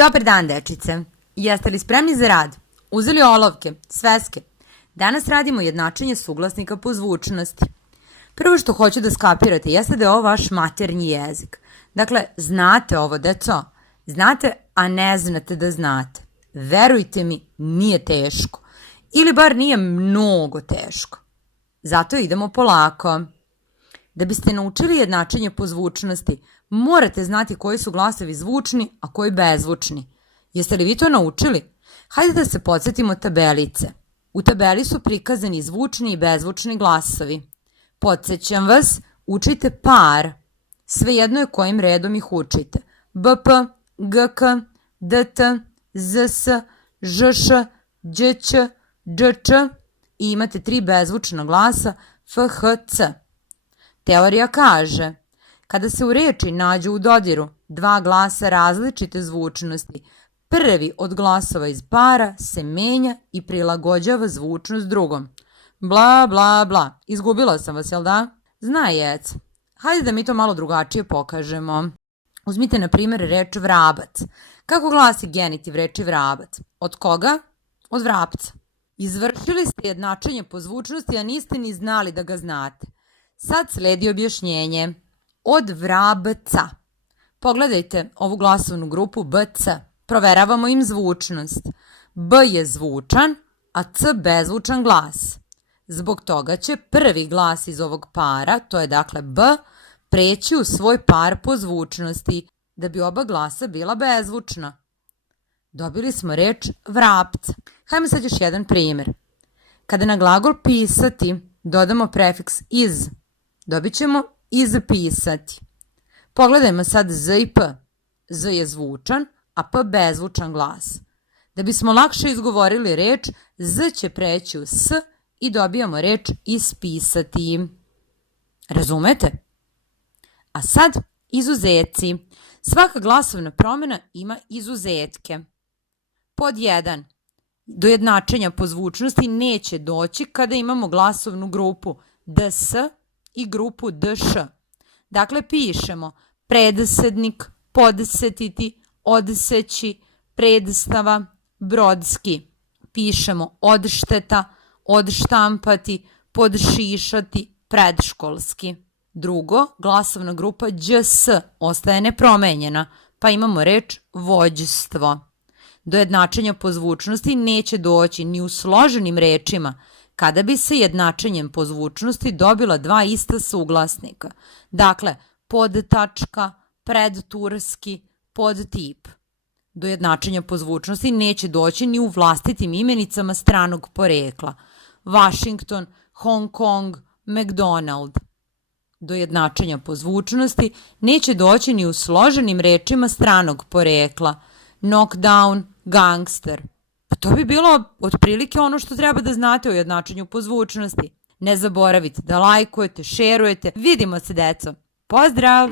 Dobar dan, dečice. Jeste li spremni za rad? Uzeli olovke, sveske? Danas radimo jednačenje suglasnika po zvučnosti. Prvo što hoću da skapirate jeste da je ovo vaš maternji jezik. Dakle, znate ovo, deco? Znate, a ne znate da znate. Verujte mi, nije teško. Ili bar nije mnogo teško. Zato idemo polako. Da biste naučili jednačenje po zvučnosti, morate znati koji su glasovi zvučni, a koji bezvučni. Jeste li vi to naučili? Hajde da se podsjetimo tabelice. U tabeli su prikazani zvučni i bezvučni glasovi. Podsjećam vas, učite par. Svejedno je kojim redom ih učite. BP, GK, DT, ZS, ŽŠ, ĐČ, ДЧ i imate 3 bezvučna glasa FHC. Teorija kaže, kada se u reči nađu u dodiru 2 glasa različite zvučnosti, prvi od glasova iz para se menja i prilagođava zvučnost drugom. Bla, bla, bla. Izgubila sam vas, jel da? Znajec. Hajde da mi to malo drugačije pokažemo. Uzmite, na primjer, reč vrabac. Kako glasi genitiv reči vrabac? Od koga? Od vrapca. Izvršili ste jednačenje po zvučnosti, a niste ni znali da ga znate. Sad sledi objašnjenje. Od vrabca. Pogledajte ovu glasovnu grupu BC. Proveravamo im zvučnost. B je zvučan, a C bezvučan glas. Zbog toga će prvi glas iz ovog para, to je dakle B, preći u svoj par po zvučnosti, da bi oba glasa bila bezvučna. Dobili smo reč vrapca. Hajmo sad još jedan primjer. Kada na glagol pisati dodamo prefiks iz, dobit ćemo izpisati. Pogledajmo sad Z i P. Z je zvučan, a P bezvučan glas. Da bismo lakše izgovorili reč, Z će preći u S i dobijamo reč ispisati. Razumete? A sad izuzeci. Svaka glasovna promjena ima izuzetke. Pod 1. Do jednačenja po zvučnosti neće doći kada imamo glasovnu grupu DS i grupu DŠ. Dakle, pišemo predsednik, podsetiti, odseći, predstava, brodski. Pišemo odšteta, odštampati, podšišati, predškolski. Drugo, glasovna grupa ĐS ostaje nepromenjena, pa imamo reč vođstvo. Do jednačenja po zvučnosti neće doći ni u složenim rečima, kada bi se jednačenjem po zvučnosti dobila 2 ista suglasnika. Dakle, podtačka, predturski, podtip. Do jednačenja po zvučnosti neće doći ni u vlastitim imenicama stranog porekla. Washington, Hong Kong, McDonald. Do jednačenja po zvučnosti neće doći ni u složenim rečima stranog porekla. Knockdown, gangster. Pa to bi bilo otprilike ono što treba da znate o jednačenju po zvučnosti. Ne zaboravite da lajkujete, šerujete. Vidimo se, deco. Pozdrav!